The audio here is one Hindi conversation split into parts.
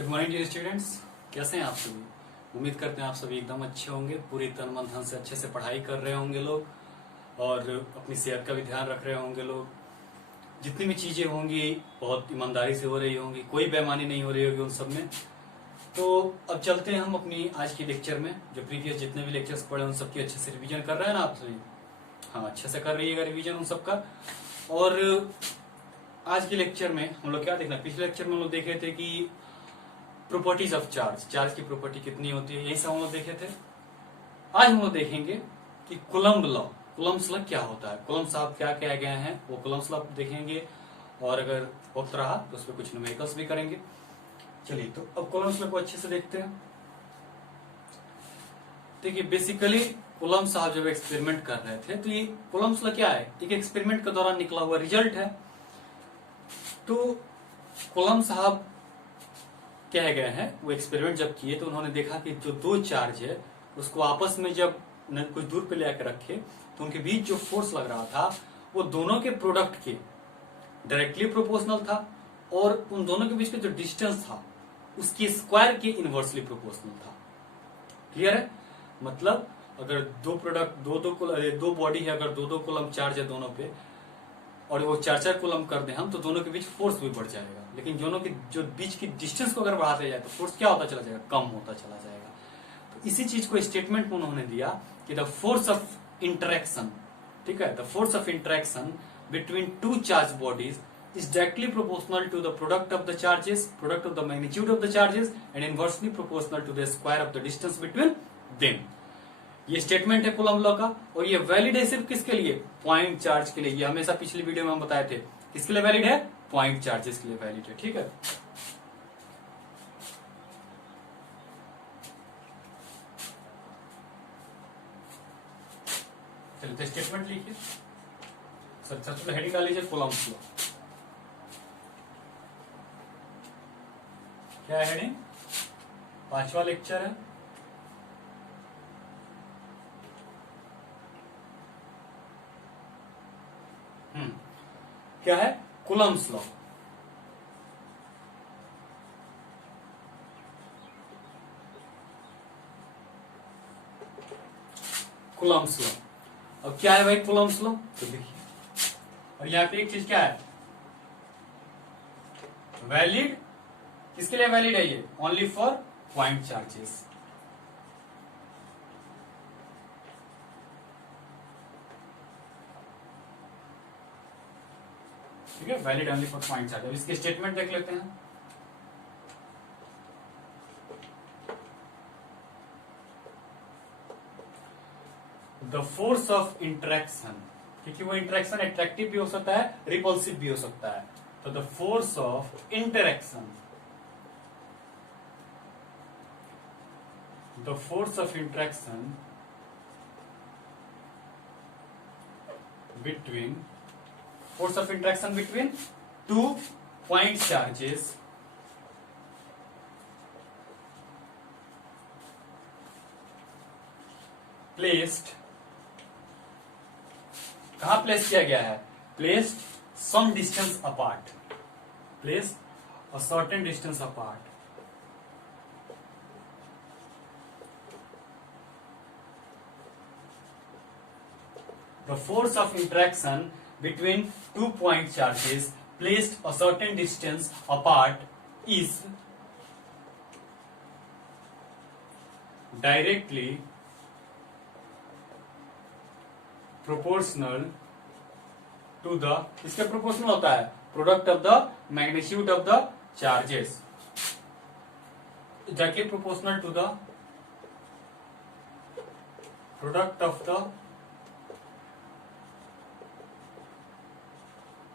Good morning dear students. कैसे हैं आप सभी? उम्मीद करते हैं आप सभी एकदम अच्छे होंगे, पूरी तन मन धन से अच्छे से पढ़ाई कर रहे होंगे लोग और अपनी सेहत का भी ध्यान रख रहे होंगे लोग। जितनी भी चीजें होंगी बहुत ईमानदारी से हो रही होंगी, कोई बेईमानी नहीं हो रही होगी उन सब में। तो अब चलते हैं हम अपनी आज की लेक्चर में। जो प्रीवियस जितने भी लेक्चर्स पढ़े उन सबकी अच्छे से रिवीजन कर रहे हैं ना आप सभी? हाँ, अच्छे से कर रही है रिवीजन उन सबका। और आज के लेक्चर में हम लोग क्या देखना, पिछले लेक्चर में हम लोग देखे थे कि प्रॉपर्टीज ऑफ चार्ज, चार्ज की प्रॉपर्टी कितनी होती है, यही सब हम लोग देखे थे। आज हम लोग देखेंगे कि कूलम्ब लॉ, कूलम्ब्स लॉ क्या होता है, कूलम्ब साहब क्या कह गए हैं वो कूलम्ब्स लॉ देखेंगे। और अगर वक्त रहा तो उस पर कुछ न्यूमेरिकल्स भी करेंगे। चलिए, तो अब कूलम्ब्स लॉ को अच्छे से देखते हैं। देखिए, बेसिकली कूलम्ब साहब जब एक्सपेरिमेंट कर रहे थे तो ये कूलम्ब्स लॉ क्या है, एक एक्सपेरिमेंट के दौरान निकला हुआ रिजल्ट है। तो कूलम्ब साहब कह गए हैं, वो एक्सपेरिमेंट जब किए तो उन्होंने देखा कि जो दो चार्ज है उसको आपस में जब कुछ दूर पे लेकर रखे तो उनके बीच जो फोर्स लग रहा था वो दोनों के प्रोडक्ट के डायरेक्टली प्रोपोर्शनल था और उन दोनों के बीच का जो डिस्टेंस था उसके स्क्वायर के इनवर्सली प्रोपोर्शनल था। क्लियर है? मतलब अगर दो प्रोडक्ट दो बॉडी है, अगर दो कूलम्ब चार्ज है दोनों पे और वो चार कूलम्ब कर दें हम तो दोनों के बीच फोर्स भी बढ़ जाएगा। लेकिन दोनों के जो बीच की डिस्टेंस को अगर बढ़ाते जाए तो फोर्स क्या होता चला जाएगा, कम होता चला जाएगा। तो इसी चीज को स्टेटमेंट में उन्होंने दिया कि द फोर्स ऑफ इंटरेक्शन, ठीक है, the force of interaction between two charge bodies is directly proportional to the product of the charges, product of the magnitude of the charges and inversely proportional to the square of the distance between them। ये स्टेटमेंट है कूलम्ब लॉ का और ये वैलिड है सिर्फ किसके लिए, पॉइंट चार्ज के लिए। ये हमेशा पिछली वीडियो में हम बताए थे किसके लिए वैलिड है, पॉइंट चार्जेस के लिए वैलिड है। ठीक है, चलिए तो स्टेटमेंट लिखिए। सबसे हेडिंग डाल लीजिए कूलम्ब्स लॉ। क्या है हेडिंग? 5वां लेक्चर है। क्या है? Coulomb's law. Coulomb's law. अब क्या है भाई कूलम्ब्स लॉ? तो देखिए, और यहां पे एक चीज क्या है, वैलिड। किसके लिए वैलिड है ये? Only for point charges. ठीक है, valid only for point charge. इसके स्टेटमेंट देख लेते हैं। द फोर्स ऑफ इंटरेक्शन, क्योंकि वो इंटरेक्शन अट्रैक्टिव भी हो सकता है, रिपल्सिव भी हो सकता है। तो the force of interaction, the force of interaction between force of interaction between two point charges placed, कहां प्लेस किया गया है, placed some distance apart, placed a certain distance apart, the force of interaction between 2 point charges placed a certain distance apart is directly proportional to the, इसके प्रोपोर्शनल होता है, product of the magnitude of the charges, directly proportional to the product of the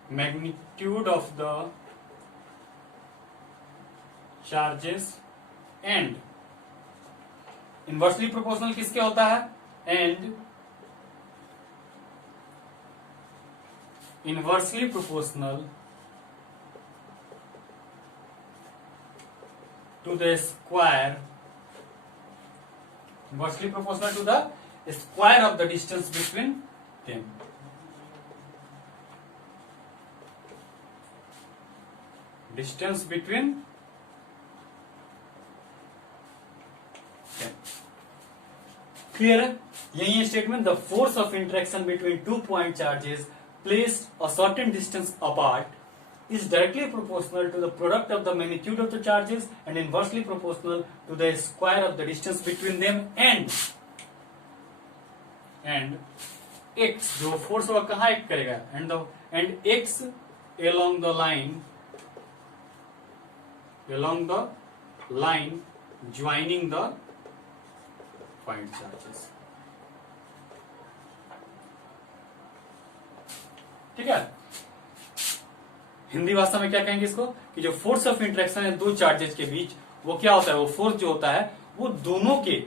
magnitude of the charges and inversely proportional किसके होता है, and inversely proportional to the square, inversely proportional to the square of the distance between them। distance between clear है? यही है statement, the force of interaction between 2 point charges placed a certain distance apart is directly proportional to the product of the magnitude of the charges and inversely proportional to the square of the distance between them and x जो फोर्स होगा कहाँ एक्ट करेगा and x along the line joining the point charges. ठीक है? हिंदी भाषा में क्या कहेंगे इसको कि जो फोर्स ऑफ इंटरेक्शन है दो चार्जेस के बीच, वो क्या होता है, वो फोर्स जो होता है वो दोनों के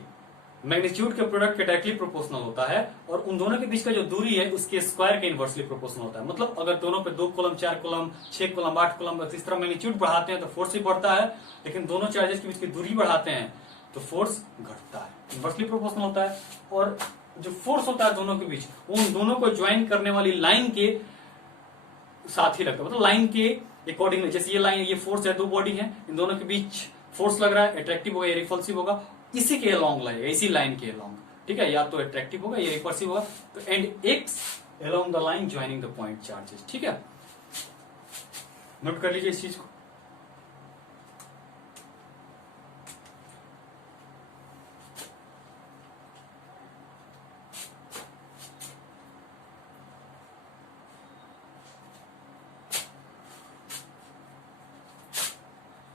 मैग्नीट्यूड के प्रोडक्ट के डायरेक्टली प्रोपोर्शनल होता है और उन दोनों के बीच का जो दूरी है उसके स्क्वायर के इनवर्सली प्रोपोर्शनल होता है। मतलब अगर दोनों पे 2 कॉलम 4 कॉलम 6 कॉलम 8 कॉलम इस तरह मैग्नीट्यूड बढ़ाते हैं तो फोर्स भी बढ़ता है, लेकिन दोनों चार्जेस के बीच की दूरी बढ़ाते हैं तो फोर्स घटता है, इनवर्सली प्रोपोर्शनल होता है। और जो फोर्स होता है दोनों के बीच वो उन दोनों को ज्वाइन करने वाली लाइन के साथ ही लगता है, मतलब लाइन के अकॉर्डिंग। जैसे ये लाइन, ये फोर्स है, दो बॉडी है, इन दोनों के बीच फोर्स लग रहा है, अट्रैक्टिव होगा या रिपल्सिव होगा, इसी के अलॉन्ग लगेगा, इसी लाइन के अलॉन्ग। ठीक है, या तो अट्रैक्टिव होगा या रिपल्सिव होगा। तो and x along the line joining the point charges. ठीक है, नोट कर लीजिए इस चीज को।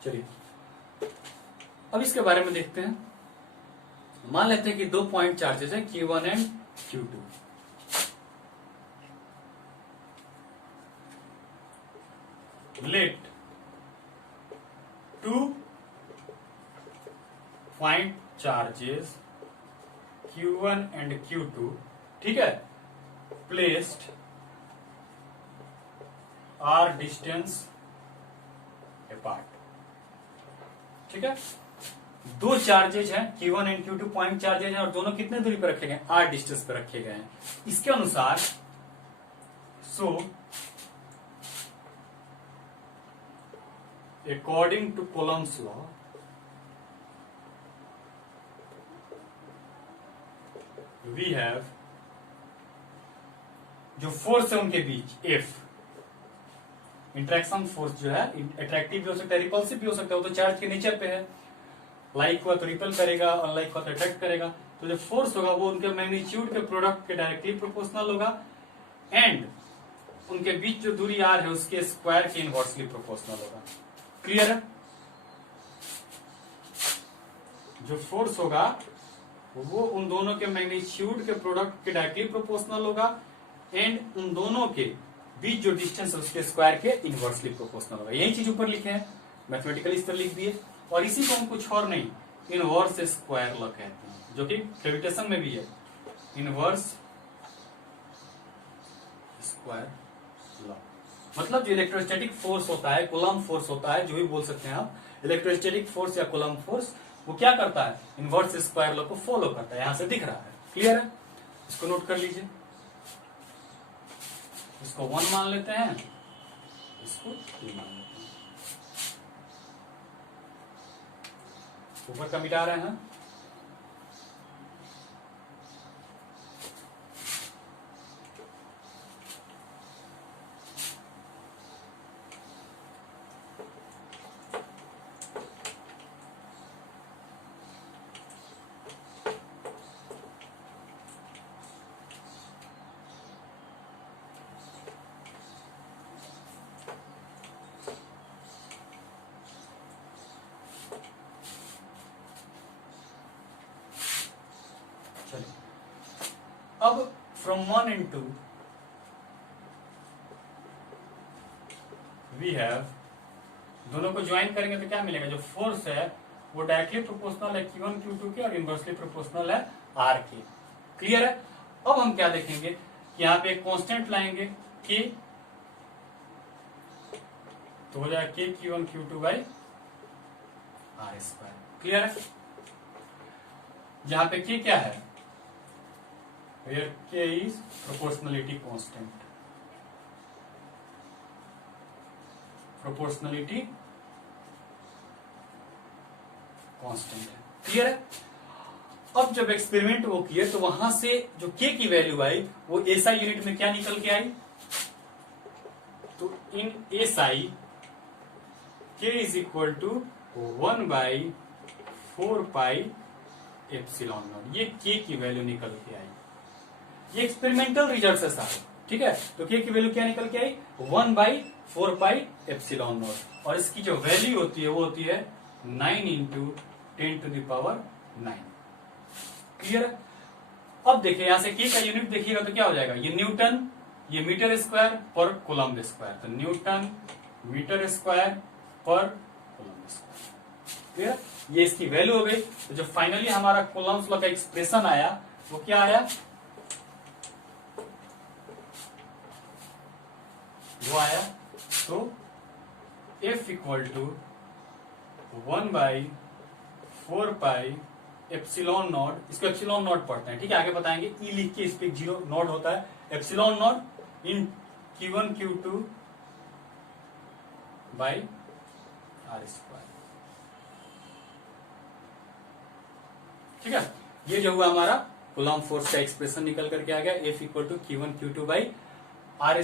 चलिए अब इसके बारे में देखते हैं। मान लेते हैं कि 2 पॉइंट चार्जेस हैं Q1 and Q2। Let 2 point charges Q1 and Q2, ठीक है, प्लेस्ड आर डिस्टेंस अपार्ट। ठीक है, दो चार्जेज हैं Q1 and Q2 point charges हैं और दोनों कितने दूरी पर रखे गए हैं, r डिस्टेंस पर रखे गए हैं। इसके अनुसार so according to Coulomb's law we have जो फोर्स है उनके बीच F, इंट्रैक्शन फोर्स जो है अट्रैक्टिव भी हो सकता है, रिपल्सिव भी हो सकता है, वो तो चार्ज के नेचर पे है। लाइक हुआ तो रिपल करेगा और लाइक हुआ तो अट्रैक्ट करेगा। तो जो फोर्स होगा वो उनके मैग्नीट्यूड के प्रोडक्ट के डायरेक्टली प्रोपोर्शनल होगा एंड उनके बीच जो दूरी r है उसके स्क्वायर के इनवर्सली प्रोपोर्शनल होगा। क्लियर है? जो फोर्स होगा वो उन दोनों के मैग्नीट्यूड के प्रोडक्ट के डायरेक्टली प्रोपोर्शनल होगा एंड उन दोनों के बीच जो डिस्टेंस है उसके स्क्वायर के इनवर्सली प्रोपोर्शनल होगा। यही चीज ऊपर लिखे हैं, मैथमेटिकली इस तरह लिख दिए। और इसी को हम कुछ और नहीं इनवर्स स्क्वायर लॉ कहते हैं, जो कि ग्रेविटेशन में भी है, इनवर्स स्क्वायर लॉ। मतलब जो इलेक्ट्रोस्टैटिक फोर्स होता है, कूलम्ब फोर्स होता है, जो भी बोल सकते हैं आप, इलेक्ट्रोस्टैटिक फोर्स या कूलम्ब फोर्स, वो क्या करता है, इनवर्स स्क्वायर लॉ को फॉलो करता है। यहां से दिख रहा है, क्लियर है? इसको नोट कर लीजिए। इसको 1 मान लेते हैं, इसको 3 मान लेते हैं। ऊपर का मिटा रहे हैं। अब फ्रॉम 1 and 2 वी हैव, दोनों को ज्वाइन करेंगे तो क्या मिलेगा, जो फोर्स है वो डायरेक्टली प्रोपोर्शनल है Q1 Q2 के और इनवर्सली प्रोपोर्शनल है R के। क्लियर है? अब हम क्या देखेंगे कि यहाँ पे एक कांस्टेंट लाएंगे K, तो हो जाएगा K Q1 Q2 by R square. Clear है? जहां पे K क्या है, where K is proportionality constant, proportionality constant है। क्लियर है? अब जब एक्सपेरिमेंट वो किए तो वहां से जो के की वैल्यू आई वो एसआई यूनिट में क्या निकल के आई, तो in SI K is equal to 1/4 epsilon naught, ये के की वैल्यू निकल के आई। ये एक्सपेरिमेंटल रिजल्ट है सारे, ठीक है। तो के की वैल्यू क्या निकल के आई, 1/4 एप्सिलॉन नॉट, और इसकी जो वैल्यू होती है वो होती है 9 × 10⁹। क्लियर है। अब देखिए यहां से के का यूनिट देखिएगा तो क्या हो जाएगा, ये न्यूटन, ये मीटर स्क्वायर पर कूलम्ब स्क्वायर, तो न्यूटन मीटर स्क्वायर पर कूलम्ब स्क्वायर। क्लियर, ये इसकी वैल्यू हो गई। तो जो फाइनली हमारा कूलम्ब्स लॉ का एक्सप्रेशन आया वो क्या आया, वो आया तो F = 1/4 एप्सिलॉन नॉट, इसको एप्सिलॉन नॉट पढ़ते हैं, ठीक है, आगे बताएंगे। ई लिख के इस पे 0 नॉट होता है, epsilon not in Q1 Q2 by R²। ठीक है, ये जो हुआ हमारा कूलम्ब फोर्स का एक्सप्रेशन निकल करके आ गया, F = Q1 Q2 by R² ×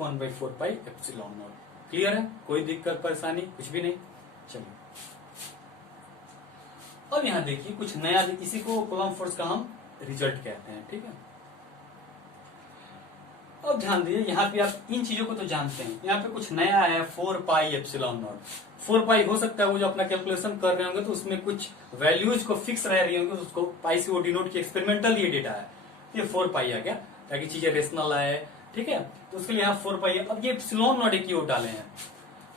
1/4 epsilon not. Clear है, कोई दिक्कत परेशानी कुछ भी नहीं। चलिए अब यहां देखिए कुछ नया, इसी को कूलम्ब फोर्स का हम रिजल्ट कहते हैं, ठीक है। अब ध्यान दीजिए, यहाँ पे आप इन चीजों को तो जानते हैं, यहाँ पे कुछ नया है 4 एप्सिलॉन नॉट। 4 हो सकता है वो जो अपना कैलकुलेशन कर रहे होंगे तो उसमें कुछ वैल्यूज को फिक्स रह रही होंगे, उसको पाई से वो डिनोट की, एक्सपेरिमेंटल ये डेटा है, ये 4 आ गया ताकि चीजें रेशनल आए, ठीक है। तो उसके लिए यहाँ 4 है। अब ये एप्सिलॉन नॉट की ओर डाले हैं,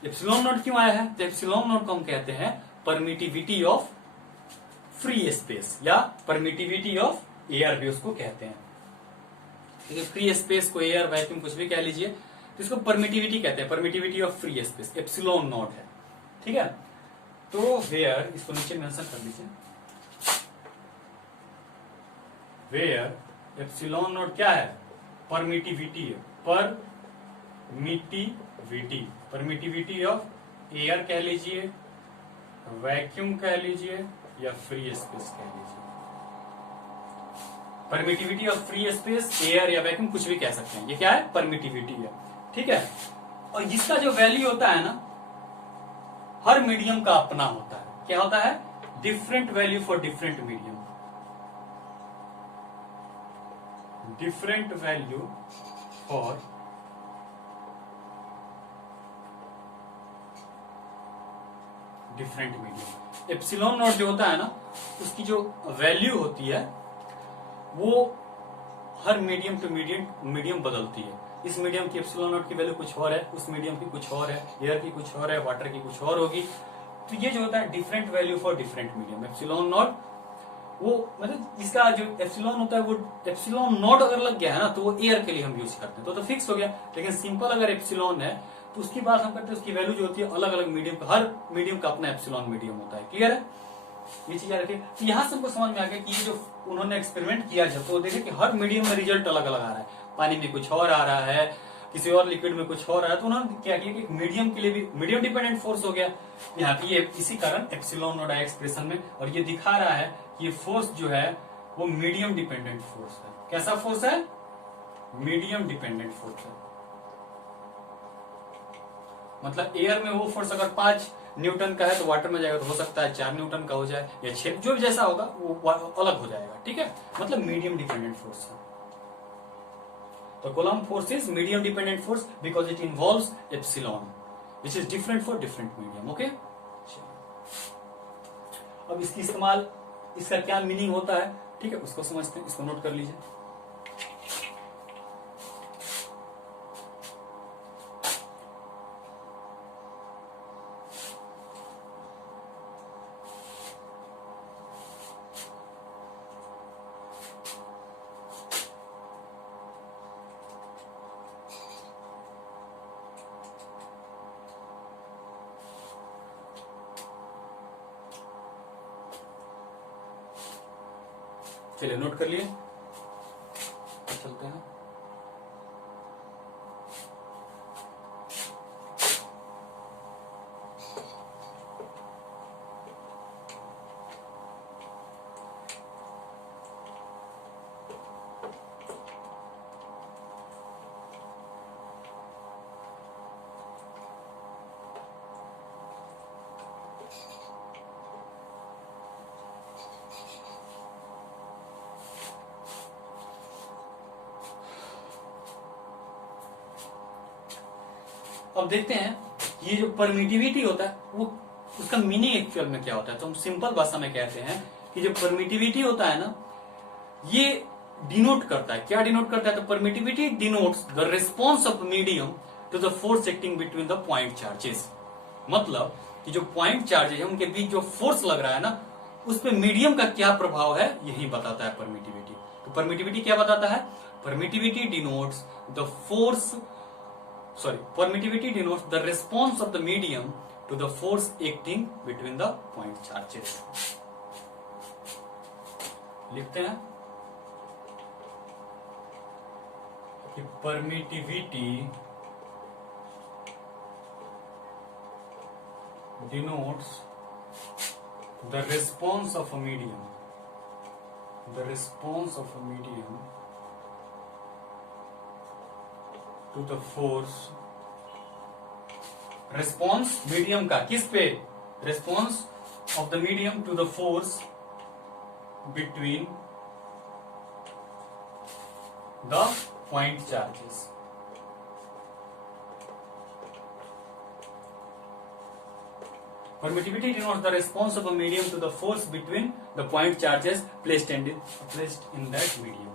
एप्सिलॉन नॉट क्यों आया है, तो एप्सिलॉन नॉट को हम कहते हैं परमिटिविटी ऑफ फ्री स्पेस या परमिटिविटी ऑफ एयर भी उसको कहते हैं, ठीक है। फ्री स्पेस को एयर, वैक्यूम कुछ भी कह लीजिए, तो इसको परमिटिविटी कहते हैं, permittivity of free space epsilon not है, ठीक है। तो वेयर, इसको नीचे मेंशन कर लीजिए, वेयर एप्सिलॉन नॉट क्या है, परमिटिविटी है, परमिटिविटी ऑफ एयर कह लीजिए, वैक्यूम कह लीजिए या फ्री स्पेस कह लीजिए। Permittivity of free space, air या वैक्यूम कुछ भी कह सकते हैं, ये क्या है, परमिटिविटी है, ठीक है। और इसका जो वैल्यू होता है ना, हर मीडियम का अपना होता है, क्या होता है, different value for different medium, different value for different medium. Epsilon not जो होता है ना, उसकी जो वैल्यू होती है वो हर मीडियम टू मीडियम बदलती है। इस मीडियम की एप्सिलॉन नॉट की वैल्यू कुछ और है, उस मीडियम की कुछ और है, एयर की कुछ और है, वाटर की कुछ और होगी। तो ये जो होता है different value for different medium, epsilon not, वो मतलब इसका जो एप्सिलॉन होता है वो एप्सिलॉन नॉट अगर लग गया है ना तो वो एयर के लिए हम यूज करते हैं, तो फिक्स हो गया। लेकिन सिंपल अगर एप्सिलॉन है तो उसकी बात हम करते हैं, उसकी वैल्यू जो होती है अलग अलग मीडियम का, हर मीडियम का अपना एप्सिलॉन मीडियम होता है। क्लियर है, ये चीजें रखिए। तो यहां से हमको समझ में आ गया कि ये जो उन्होंने एक्सपेरिमेंट किया जब, तो देखे कि हर मीडियम में रिजल्ट अलग अलग आ रहा है, पानी में कुछ और आ रहा है, किसी और लिक्विड में कुछ और आ रहा है। तो उन्होंने क्या किया कि मीडियम के लिए भी मीडियम डिपेंडेंट फोर्स हो गया यहाँ पे, ये इसी कारण एप्सिलॉन नॉट आया एक्सप्रेशन में। और ये दिखा रहा है कि ये फोर्स जो है वो मीडियम डिपेंडेंट फोर्स है। कैसा फोर्स है, मीडियम डिपेंडेंट फोर्स है। मतलब एयर में वो फोर्स अगर 5 न्यूटन का है तो वाटर में जाएगा तो हो सकता है 4 न्यूटन का हो जाए या 6, जो भी जैसा होगा वो अलग हो जाएगा, ठीक है। मतलब मीडियम डिपेंडेंट फोर्स है। तो coulomb force is medium dependent force because it involves epsilon which is different for different medium. Okay, अब इसकी इस्तेमाल, इसका क्या मीनिंग होता है, ठीक है, उसको समझते हैं, इसको नोट कर लीजिए। चलिए नोट कर लिए, चलते हैं। अब देखते हैं ये जो परमिटिविटी होता है वो उसका मीनिंग एक्चुअल में क्या होता है। तो हम सिंपल भाषा में कहते हैं कि जो परमिटिविटी होता है ना, ये डिनोट करता है, क्या डिनोट करता है? तो permittivity denotes the response of medium to the force acting between the point charges. मतलब कि जो पॉइंट चार्जेस है उनके बीच जो फोर्स लग रहा है ना, उस पे मीडियम का क्या प्रभाव है, यही बताता है परमिटिविटी। तो परमिटिविटी क्या बताता है? Permittivity denotes the force, sorry, permittivity denotes the response of the medium to the force acting between the point charges. लिखते हैं कि permittivity denotes the response of a medium, the response of a medium to the force, response medium का किस पे? response of the medium to the force between the point charges. Permittivity denotes the response of a medium to the force between the point charges placed in that medium.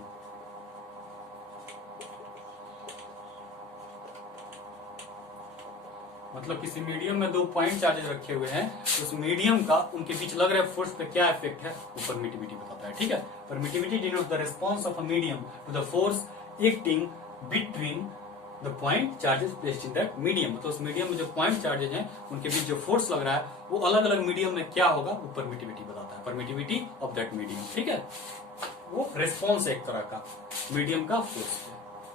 मतलब किसी मीडियम में दो पॉइंट चार्जेस रखे हुए हैं, तो उस मीडियम का उनके बीच लग रहे फोर्स पे क्या इफेक्ट है वो परमिटिविटी बताता है। ठीक है, permittivity denotes the response of a medium to the force acting between the point charges placed in that medium. तो उस मीडियम में जो पॉइंट चार्जेस हैं उनके बीच जो फोर्स लग रहा है वो अलग अलग मीडियम में क्या होगा वो परमिटिविटी बताता है, परमिटिविटी ऑफ दैट मीडियम। ठीक है, वो रिस्पॉन्स एक तरह का मीडियम का फोर्स है।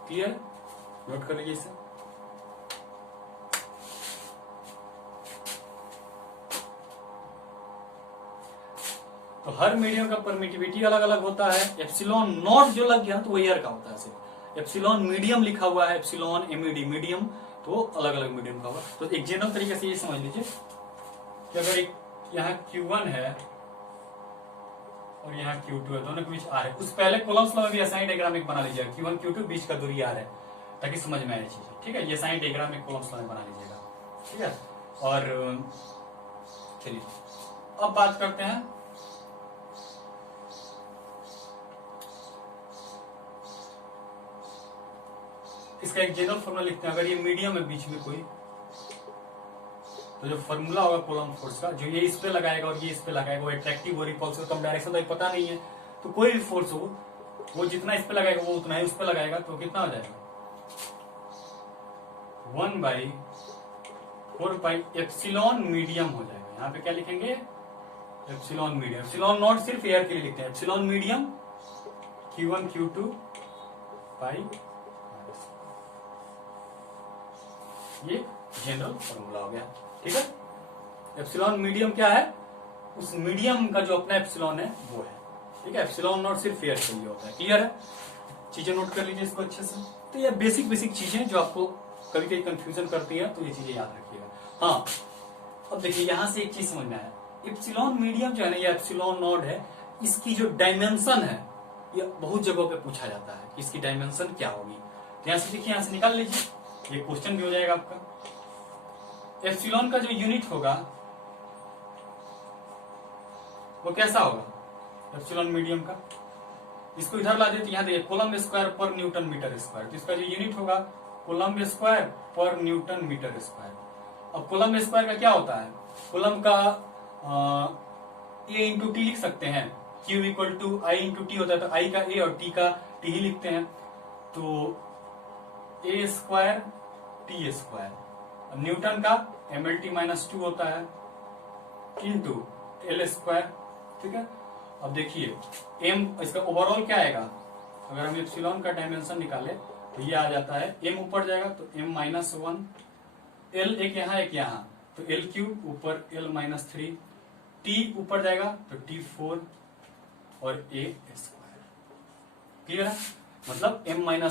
क्लियर? नोट कर लीजिए इसे। तो हर मीडियम का परमिटिविटी अलग अलग होता है। एप्सिलॉन नॉट जो लग गया तो वो एयर का होता है सिर्फ। एप्सिलॉन मीडियम लिखा हुआ है, एप्सिलॉन एमईडी मीडियम, तो अलग अलग मीडियम का होगा। तो एक जनरल तरीके से ये समझ लीजिए कि अगर एक यहाँ Q1 है और यहाँ Q2 है, दोनों के बीच R है, उस पहले कॉलम्स में भी असाइन डायग्राम एक बना लीजिएगा। Q1 Q2 बीच का दूरी R है, ताकि समझ में आए चीजें। ठीक है, ये साइन डायग्राम एक कॉलम्स में बना लीजिएगा। ठीक है, और चलिए अब बात करते हैं इसका एक जनरल फॉर्मूला लिखते हैं। अगर ये मीडियम है बीच में कोई, तो जो फॉर्मूला होगा कूलम्ब फोर्स का, जो ये इस पे लगाएगा और ये इस पे लगाएगा, वो अट्रैक्टिव और रिपल्सिव, कम डायरेक्शन तो पता नहीं है, तो कोई भी फोर्स हो वो जितना इस पे लगाएगा वो उतना ही उस पे लगाएगा, तो कितना हो जाएगा 1/4 एप्सिलॉन मीडियम हो जाएगा। यहाँ पे क्या लिखेंगे? Epsilon medium. एप्सिलॉन नॉट सिर्फ एयर के लिए लिखते हैं, एप्सिलॉन मीडियम Q1 Q2 पाई, ये जनरल फॉर्मूला हो गया। ठीक है, एप्सिलॉन मीडियम क्या है? उस मीडियम का जो अपना एप्सिलॉन है वो है। ठीक है, एप्सिलॉन नॉट सिर्फ एयर के लिए होता है। क्लियर है? चीजें नोट कर लीजिए इसको अच्छे से। तो ये बेसिक चीजें जो आपको कभी कभी कंफ्यूजन करती है, तो ये चीजें याद रखिएगा। हाँ, अब देखिए यहां से एक चीज समझ में आया, एप्सिलॉन मीडियम जो है ना, ये एप्सिलॉन नॉट है, इसकी जो डायमेंशन है ये बहुत जगहों पे पूछा जाता है कि इसकी डायमेंशन क्या होगी। तो यहां से देखिए, यहां से निकाल लीजिए, ये क्वेश्चन भी हो जाएगा आपका। एप्सिलॉन का जो यूनिट होगा वो कैसा होगा? एप्सिलॉन मीडियम का, इसको इधर ला देते, यहाँ देखिए कूलम्ब स्क्वायर पर न्यूटन मीटर स्क्वायर, तो इसका जो यूनिट होगा कूलम्ब स्क्वायर पर न्यूटन मीटर स्क्वायर। अब कूलम्ब स्क्वायर का क्या होता है? कूलम्ब का A इंटू टी लिख सकते हैं, Q equal to I into T होता है, तो I का A और T का T ही लिखते हैं, तो A square T square. Newton का MLT -2 होता है इंटू L स्क्वायर। ठीक है, अब देखिए M, इसका ओवरऑल क्या आएगा? अगर हम एप्सिलॉन का डायमेंशन निकाले तो ये आ जाता है, M ऊपर जाएगा तो M-1, L एक यहाँ एक यहाँ, तो L³ ऊपर L-3, T ऊपर जाएगा तो T4 और A स्क्वायर। क्लियर है? मतलब M-1,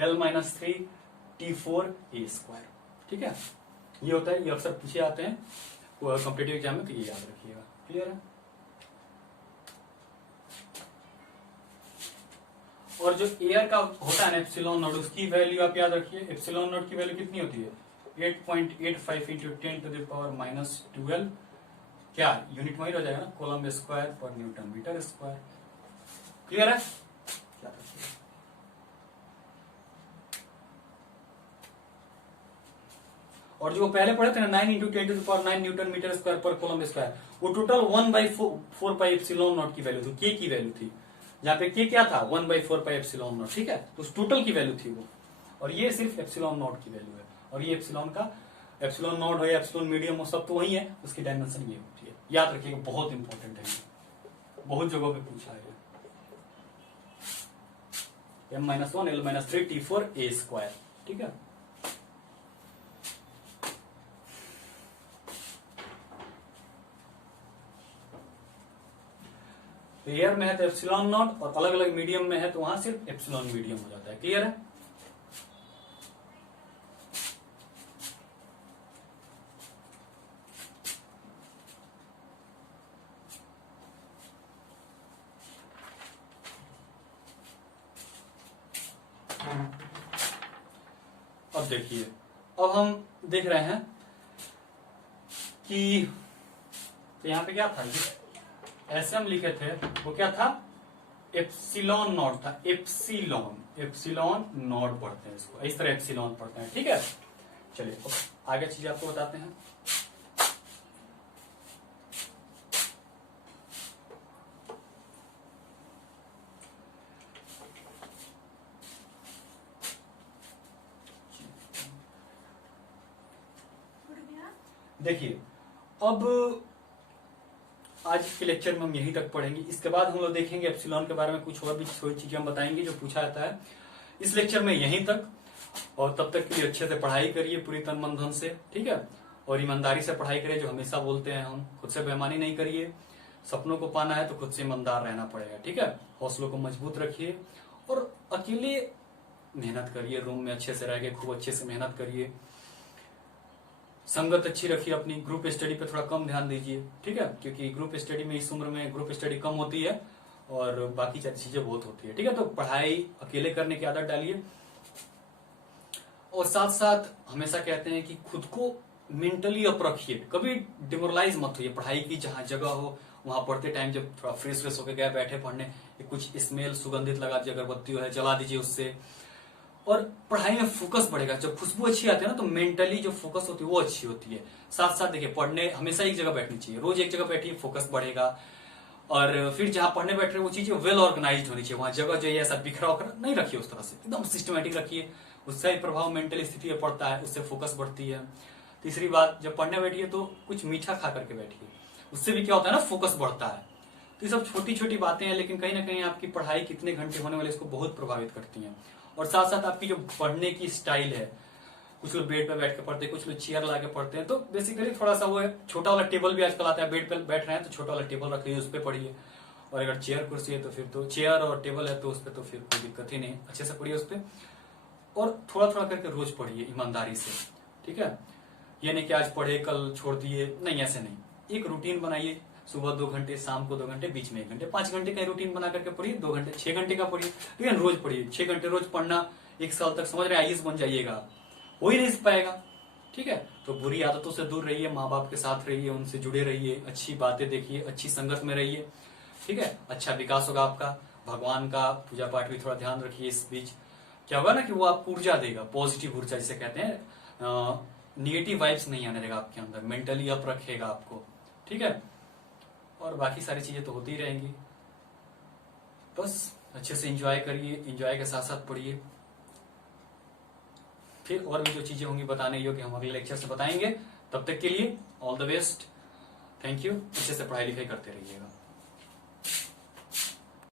L-3, T4 A square. ठीक है, ये होता है, ये अक्सर पूछे आते हैं कॉम्पिटिटिव एग्जाम में, तो ये याद रखिएगा। क्लियर है? और जो एयर का होता है ना एप्सिलॉन नॉट, उसकी वैल्यू आप याद रखिए। एप्सिलॉन नॉट की वैल्यू कितनी होती है? 8.85 इंटू 10⁻⁻12 क्या यूनिट वही हो जाएगा ना, कूलम स्क्वायर पर न्यूटन मीटर स्क्वायर। क्लियर है? और जो पहले पढ़े थे ना 9 इंटू 10⁹ न्यूटन मीटर स्क्वायर पर कूलम स्क्वायर, वो टोटल 1/4πε0 की वैल्यू थी, के की वैल्यू थी, जहां पे के क्या था 1/4πε0, ठीक है, तो उस टोटल की वैल्यू थी वो, और ये सिर्फ ε0 की वैल्यू है, और ये एप्सिलॉन का ε0 हो या एप्सिलॉन मीडियम हो सब तो वही है, उसकी डायमेंशन ये होती है। याद रखिएगा, बहुत इंपॉर्टेंट है, बहुत जगहों पे पूछा है। m-1 l-3 t4 a², ठीक है। तो एयर में है तो एप्सिलॉन नॉट, और अलग अलग मीडियम में है तो वहां सिर्फ एप्सिलॉन मीडियम हो जाता है। क्लियर है? अब देखिए, अब हम देख रहे हैं कि तो यहां पे क्या था, ऐसे हम लिखे थे, वो क्या था, एप्सिलॉन नॉट था, एप्सिलॉन नॉट पढ़ते हैं इसको, इस तरह एप्सिलॉन पढ़ते हैं, ठीक है। चलिए आगे चीज आपको बताते हैं। देखिए, अब आज के लेक्चर में हम यहीं तक पढ़ेंगे, इसके बाद हम लोग देखेंगे एप्सिलॉन के बारे में कुछ और भी थोड़ी चीजें हम बताएंगे जो पूछा जाता है इस लेक्चर में, यहीं तक। और तब तक के लिए अच्छे से पढ़ाई करिए पूरी तन मन धन से, ठीक है, और ईमानदारी से पढ़ाई करिए, जो हमेशा बोलते हैं हम, खुद से बेईमानी नहीं करिए। सपनों को पाना है तो खुद से ईमानदार रहना पड़ेगा, ठीक है। हौसलों को मजबूत रखिए और अकेले मेहनत करिए, रूम में अच्छे से रह के खूब अच्छे से मेहनत करिए। संगत अच्छी रखिए अपनी, ग्रुप स्टडी पे थोड़ा कम ध्यान दीजिए, ठीक है, क्योंकि ग्रुप स्टडी में इस उम्र में ग्रुप स्टडी कम होती है और बाकी चीजें बहुत होती है, ठीक है। तो पढ़ाई अकेले करने की आदत डालिए, और साथ साथ हमेशा कहते हैं कि खुद को मेंटली अप रखिए, कभी डिमोरलाइज मत होइए। पढ़ाई की जहां जगह हो वहां पढ़ते टाइम जब थोड़ा फ्रेश होकर गए बैठे पढ़ने, कुछ स्मेल सुगंधित लगा दीजिए, अगरबत्ती है जला दीजिए उससे, और पढ़ाई में फोकस बढ़ेगा। जब खुशबू अच्छी आती है ना तो मेंटली जो फोकस होती है वो अच्छी होती है। साथ साथ देखिए, पढ़ने हमेशा एक जगह बैठनी चाहिए, रोज एक जगह बैठिए, फोकस बढ़ेगा। और फिर जहां पढ़ने बैठ रहे वो चीजें वेल ऑर्गेनाइज होनी चाहिए, वहां जगह जो है ऐसा बिखरा होकर नहीं रखिए, उस तरह से एकदम सिस्टमेटिक रखिए, उससे प्रभाव मेंटल स्थिति पर पड़ता है, उससे फोकस बढ़ती है। तीसरी बात, जब पढ़ने बैठिए तो कुछ मीठा खा करके बैठिए, उससे भी क्या होता है ना, फोकस बढ़ता है। तो ये सब छोटी छोटी बातें हैं, लेकिन कहीं ना कहीं आपकी पढ़ाई कितने घंटे होने वाले इसको बहुत प्रभावित करती हैं। और साथ साथ आपकी जो पढ़ने की स्टाइल है, कुछ लोग बेड पे बैठ के पढ़ते हैं, कुछ लोग चेयर ला के पढ़ते हैं, तो बेसिकली थोड़ा सा वो है, छोटा वाला टेबल भी आजकल आता है, बेड पे बैठ रहे हैं तो छोटा वाला टेबल रखिए, उस पर पढ़िए। और अगर चेयर कुर्सी है तो फिर तो चेयर और टेबल है तो उस पर तो फिर कोई दिक्कत ही नहीं, अच्छे से पढ़िए उस पर, और थोड़ा थोड़ा करके रोज पढ़िए ईमानदारी से, ठीक है। ये नहीं कि आज पढ़े कल छोड़ दिए, नहीं, ऐसे नहीं। एक रूटीन बनाइए, सुबह 2 घंटे, शाम को 2 घंटे, बीच में 1 घंटे, 5 घंटे का रूटीन बना करके पढ़िए, 2 घंटे 6 घंटे का पढ़िए, लेकिन रोज पढ़िए। 6 घंटे रोज पढ़ना 1 साल तक, समझ रहे हैं, आईएएस बन जाइएगा, हो ही नहीं पाएगा, ठीक है। तो बुरी आदतों से दूर रहिए, माँ बाप के साथ रहिए, उनसे जुड़े रहिए, अच्छी बातें देखिए, अच्छी संगत में रहिए, ठीक है, अच्छा विकास होगा आपका। भगवान का पूजा पाठ भी थोड़ा ध्यान रखिए। इस बीच क्या होगा ना कि वो आपको ऊर्जा देगा, पॉजिटिव ऊर्जा जिसे कहते हैं, निगेटिव वाइब्स नहीं आने देगा आपके अंदर, मेंटली अप रखेगा आपको, ठीक है। और बाकी सारी चीजें तो होती ही रहेंगी, बस अच्छे से एंजॉय करिए, एंजॉय के साथ साथ पढ़िए। फिर और भी जो चीजें होंगी बताने योग्य हम अगले लेक्चर से बताएंगे। तब तक के लिए all the best, thank you. अच्छे से पढ़ाई लिखाई करते रहिएगा।